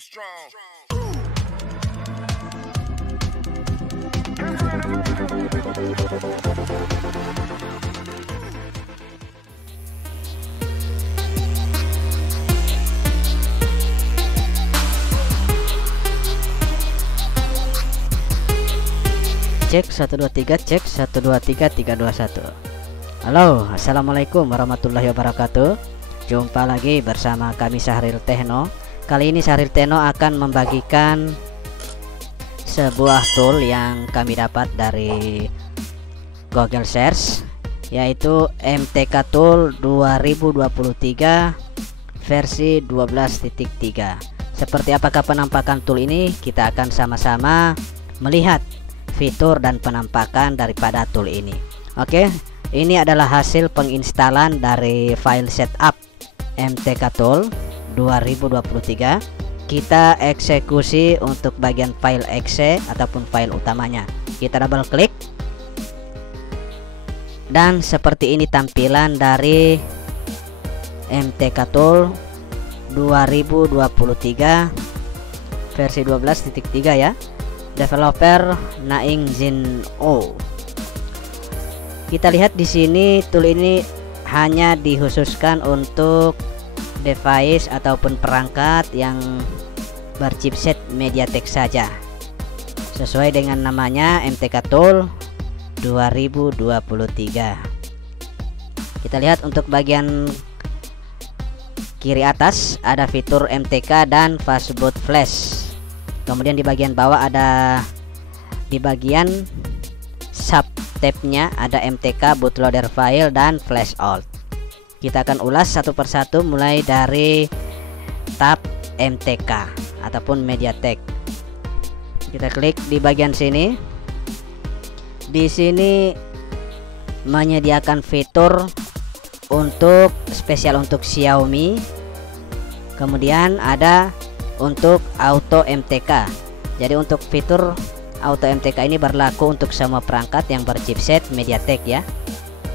Cek 123, cek 123 321. Halo, assalamualaikum warahmatullahi wabarakatuh. Jumpa lagi bersama kami Syahril Techno. Kali ini Syahril Techno akan membagikan sebuah tool yang kami dapat dari Google Search, yaitu MTK Tool 2023 versi 12.3. Seperti apakah penampakan tool ini? Kita akan sama-sama melihat fitur dan penampakan daripada tool ini. Oke, ini adalah hasil penginstalan dari file setup MTK Tool 2023. Kita eksekusi untuk bagian file exe ataupun file utamanya. Kita double klik dan seperti ini tampilan dari MTK Tool 2023 versi 12.3 ya. Developer Naing Jin O. Kita lihat di sini tool ini hanya dikhususkan untuk device ataupun perangkat yang berchipset MediaTek saja. Sesuai dengan namanya MTK Tool 2023. Kita lihat untuk bagian kiri atas ada fitur MTK dan Fastboot Flash. Kemudian di bagian bawah ada, di bagian sub tab-nya ada MTK bootloader file dan flash out. Kita akan ulas satu persatu mulai dari tab MTK ataupun MediaTek. Kita klik di bagian sini. Di sini menyediakan fitur untuk spesial untuk Xiaomi. Kemudian ada untuk auto MTK. Jadi untuk fitur auto MTK ini berlaku untuk semua perangkat yang berchipset MediaTek ya.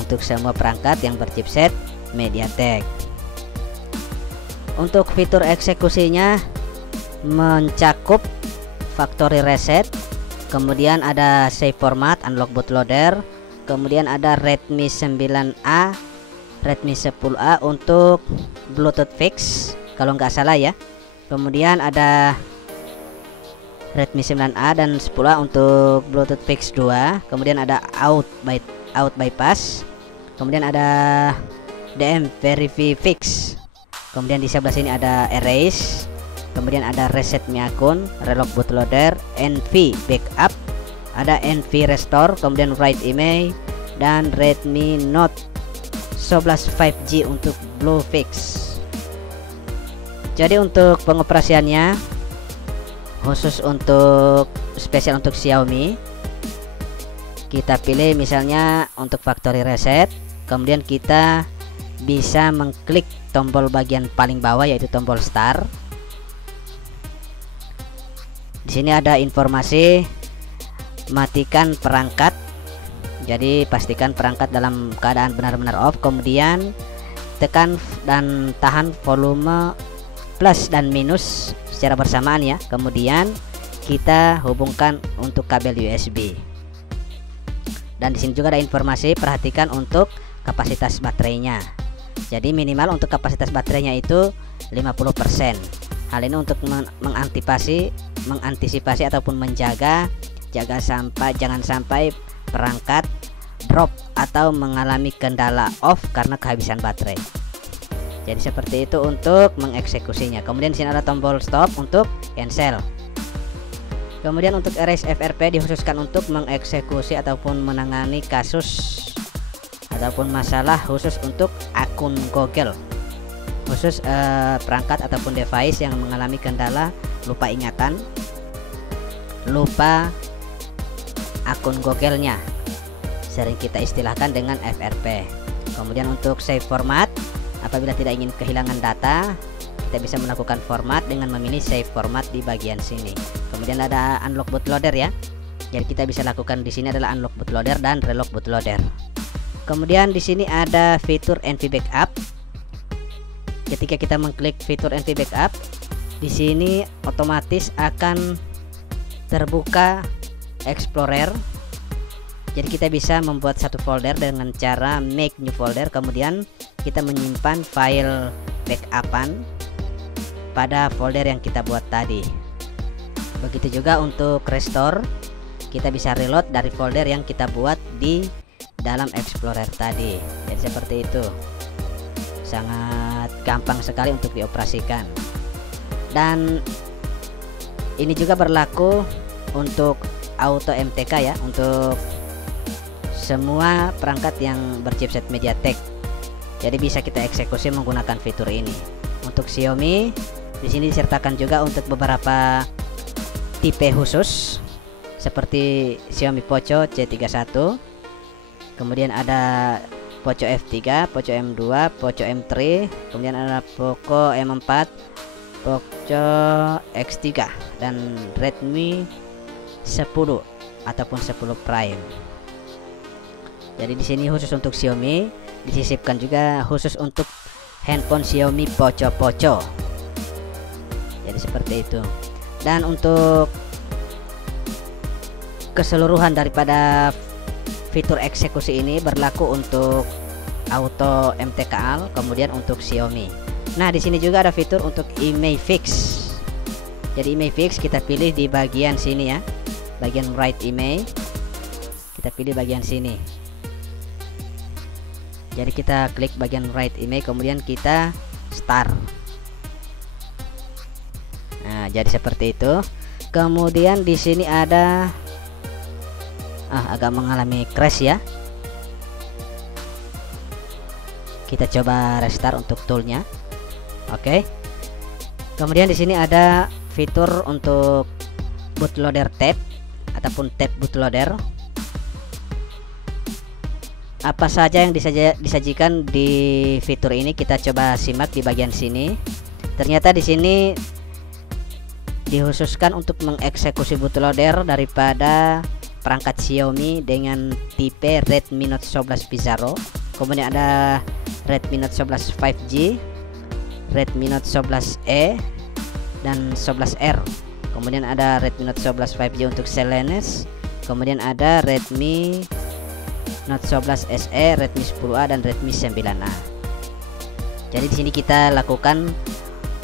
Untuk semua perangkat yang berchipset MediaTek. Untuk fitur eksekusinya mencakup factory reset, kemudian ada save format, unlock bootloader, kemudian ada Redmi 9A, Redmi 10A untuk Bluetooth fix kalau nggak salah ya. Kemudian ada Redmi 9A dan 10A untuk Bluetooth Fix 2. Kemudian ada out bypass. Kemudian ada DM Verify Fix. Kemudian di sebelah sini ada erase. Kemudian ada reset mi akun, relock bootloader, NV backup, ada NV restore, kemudian write email dan Redmi Note 11 5G untuk Blue Fix. Jadi untuk pengoperasiannya khusus untuk spesial untuk Xiaomi, kita pilih misalnya untuk factory reset, kemudian kita bisa mengklik tombol bagian paling bawah yaitu tombol start. Di sini ada informasi matikan perangkat. Jadi pastikan perangkat dalam keadaan benar-benar off, kemudian tekan dan tahan volume plus dan minus secara bersamaan ya. Kemudian kita hubungkan untuk kabel USB. Dan di sini juga ada informasi, perhatikan untuk kapasitas baterainya. Jadi minimal untuk kapasitas baterainya itu 50%. Hal ini untuk mengantisipasi ataupun jangan sampai perangkat drop atau mengalami kendala off karena kehabisan baterai. Jadi seperti itu untuk mengeksekusinya. Kemudian di sini ada tombol stop untuk cancel. Kemudian untuk erase FRP dikhususkan untuk mengeksekusi ataupun menangani kasus ataupun masalah khusus untuk akun Google. Khusus perangkat ataupun device yang mengalami kendala lupa ingatan, lupa akun Google-nya. Sering kita istilahkan dengan FRP. Kemudian untuk save format, apabila tidak ingin kehilangan data, kita bisa melakukan format dengan memilih save format di bagian sini. Kemudian ada unlock bootloader ya. Jadi kita bisa lakukan di sini adalah unlock bootloader dan relock bootloader. Kemudian di sini ada fitur NV backup. Ketika kita mengklik fitur NV backup, Di sini otomatis akan terbuka Explorer. Jadi kita bisa membuat satu folder dengan cara make new folder, kemudian kita menyimpan file backupan pada folder yang kita buat tadi. Begitu juga untuk restore, kita bisa reload dari folder yang kita buat di dalam Explorer tadi. Jadi seperti itu, sangat gampang sekali untuk dioperasikan. Dan ini juga berlaku untuk auto MTK ya, untuk semua perangkat yang berchipset MediaTek. Jadi bisa kita eksekusi menggunakan fitur ini. Untuk Xiaomi di sini disertakan juga untuk beberapa tipe khusus seperti Xiaomi Poco C31, kemudian ada Poco F3, Poco M2, Poco M3, kemudian ada Poco M4, Poco X3, dan Redmi 10 ataupun 10 Prime. Jadi di sini khusus untuk Xiaomi, disisipkan juga khusus untuk handphone Xiaomi Poco. Jadi seperti itu. Dan untuk keseluruhan daripada fitur eksekusi ini berlaku untuk auto MTKL, kemudian untuk Xiaomi. Nah, di sini juga ada fitur untuk IMEI Fix. Jadi IMEI Fix kita pilih di bagian sini ya, bagian right IMEI. Kita pilih bagian sini. Jadi kita klik bagian right IMEI, kemudian kita start. Nah, jadi seperti itu. Kemudian di sini ada agak mengalami crash ya. Kita coba restart untuk toolnya. Oke. Kemudian di sini ada fitur untuk bootloader tab ataupun tab bootloader. Apa saja yang disajikan di fitur ini kita coba simak di bagian sini. Ternyata di sini dikhususkan untuk mengeksekusi bootloader daripada perangkat Xiaomi dengan tipe Redmi Note 11 Pizarro. Kemudian ada Redmi Note 11 5G, Redmi Note 11e dan 11R. Kemudian ada Redmi Note 11 5G untuk Celenes. Kemudian ada Redmi Note 11 SE, Redmi 10A dan Redmi 9A. Jadi di sini kita lakukan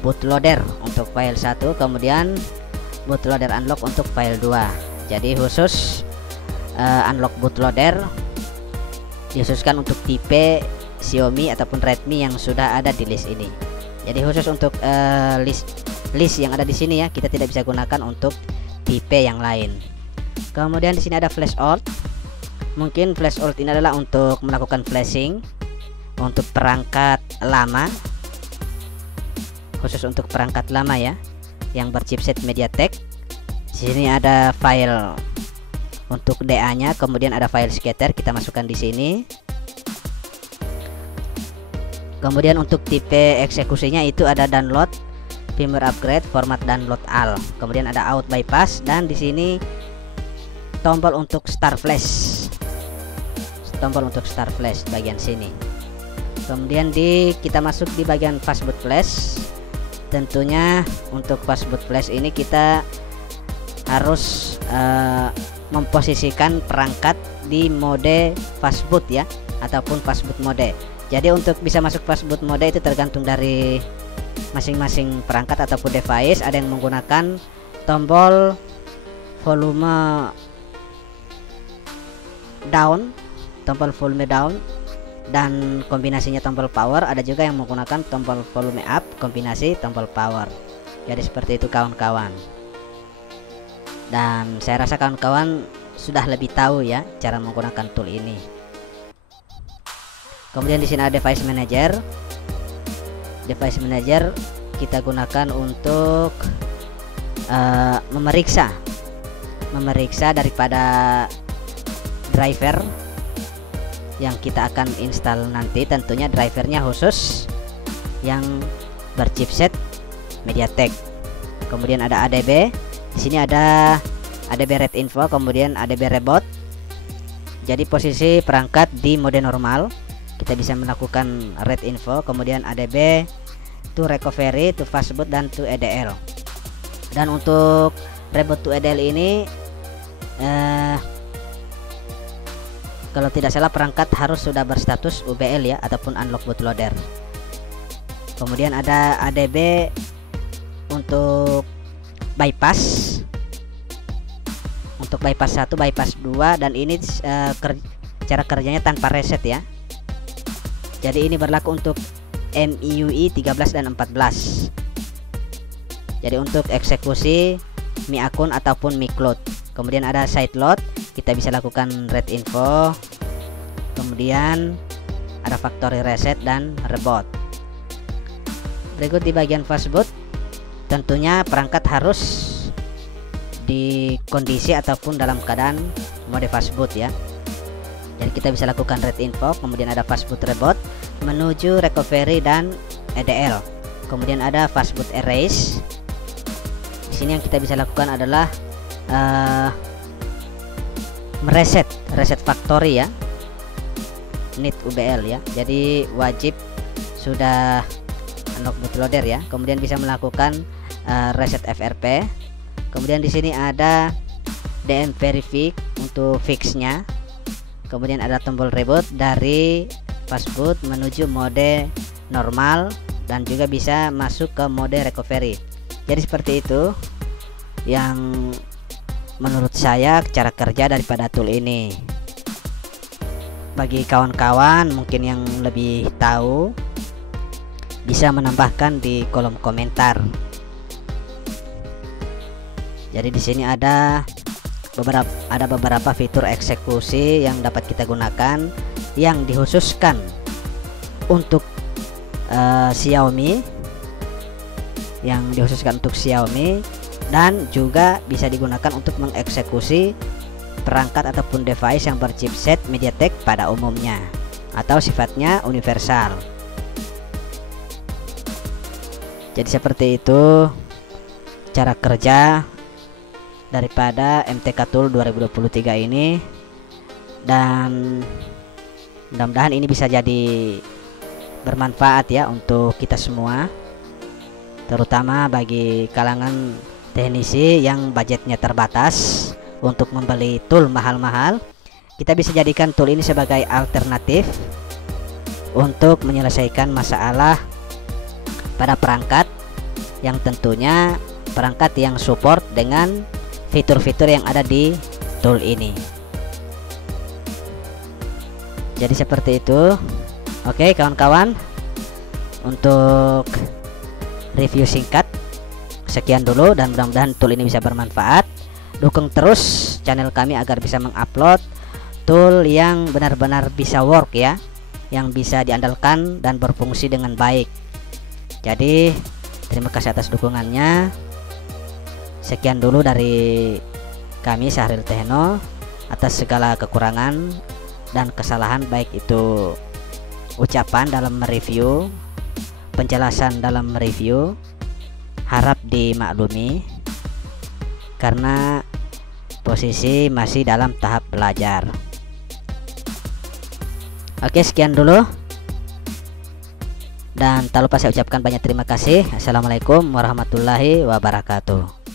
bootloader untuk file 1, kemudian bootloader unlock untuk file 2. Jadi khusus unlock bootloader dikhususkan untuk tipe Xiaomi ataupun Redmi yang sudah ada di list ini. Jadi khusus untuk list yang ada di sini ya, kita tidak bisa gunakan untuk tipe yang lain. Kemudian di sini ada flash out. Mungkin flash out ini adalah untuk melakukan flashing untuk perangkat lama, khusus untuk perangkat lama ya yang berchipset MediaTek. Di sini ada file untuk DA-nya, kemudian ada file scatter, kita masukkan di sini. Kemudian untuk tipe eksekusinya itu ada download, firmware upgrade, format download all. Kemudian ada out bypass, dan di sini tombol untuk start flash. Tombol untuk start flash bagian sini. Kemudian kita masuk di bagian fastboot flash. Tentunya untuk fastboot flash ini kita harus memposisikan perangkat di mode fastboot ya, ataupun fastboot mode. Jadi untuk bisa masuk fastboot mode itu tergantung dari masing-masing perangkat ataupun device. Ada yang menggunakan tombol volume down, tombol volume down dan kombinasinya tombol power. Ada juga yang menggunakan tombol volume up kombinasi tombol power. Jadi seperti itu kawan-kawan. Dan saya rasa kawan-kawan sudah lebih tahu ya cara menggunakan tool ini. Kemudian di sini ada device manager. Device manager kita gunakan untuk memeriksa daripada driver yang kita akan install nanti. Tentunya drivernya khusus yang berchipset MediaTek. Kemudian ada ADB. Di sini ada ADB Red Info, kemudian ADB Reboot. Jadi posisi perangkat di mode normal, kita bisa melakukan Red Info, kemudian ADB to recovery, to fastboot, dan to EDL. Dan untuk reboot to EDL ini kalau tidak salah perangkat harus sudah berstatus UBL ya, ataupun unlock bootloader. Kemudian ada ADB untuk bypass, untuk bypass 1, bypass 2, dan ini cara kerjanya tanpa reset ya. Jadi ini berlaku untuk MIUI 13 dan 14. Jadi untuk eksekusi Mi akun ataupun Mi cloud. Kemudian ada side load, kita bisa lakukan read info. Kemudian ada factory reset dan reboot. Berikut di bagian fastboot, tentunya perangkat harus di kondisi ataupun dalam keadaan mode fastboot ya. Jadi kita bisa lakukan read info, kemudian ada fastboot reboot menuju recovery dan EDL. Kemudian ada fastboot erase. Di sini yang kita bisa lakukan adalah reset factory ya, need UBL ya. Jadi wajib sudah unlock bootloader ya. Kemudian bisa melakukan reset FRP. Kemudian di sini ada DM verify untuk fixnya. Kemudian ada tombol reboot dari fastboot menuju mode normal, dan juga bisa masuk ke mode recovery. Jadi seperti itu yang menurut saya cara kerja daripada tool ini. Bagi kawan-kawan mungkin yang lebih tahu bisa menambahkan di kolom komentar. Jadi di sini ada beberapa fitur eksekusi yang dapat kita gunakan yang dikhususkan untuk Xiaomi, dan juga bisa digunakan untuk mengeksekusi perangkat ataupun device yang berchipset MediaTek pada umumnya atau sifatnya universal. Jadi seperti itu cara kerja daripada MTK Tool 2023 ini, dan mudah-mudahan ini bisa jadi bermanfaat ya untuk kita semua, terutama bagi kalangan teknisi yang budgetnya terbatas untuk membeli tool mahal-mahal. Kita bisa jadikan tool ini sebagai alternatif untuk menyelesaikan masalah pada perangkat yang tentunya perangkat yang support dengan fitur-fitur yang ada di tool ini. Jadi seperti itu. Oke kawan-kawan, untuk review singkat sekian dulu, dan mudah-mudahan tool ini bisa bermanfaat. Dukung terus channel kami agar bisa mengupload tool yang benar-benar bisa work ya, yang bisa diandalkan dan berfungsi dengan baik. Jadi terima kasih atas dukungannya. Sekian dulu dari kami Syahril Techno. Atas segala kekurangan dan kesalahan, baik itu ucapan dalam mereview, penjelasan dalam mereview, harap dimaklumi karena posisi masih dalam tahap belajar. Oke sekian dulu, dan tak lupa saya ucapkan banyak terima kasih. Assalamualaikum warahmatullahi wabarakatuh.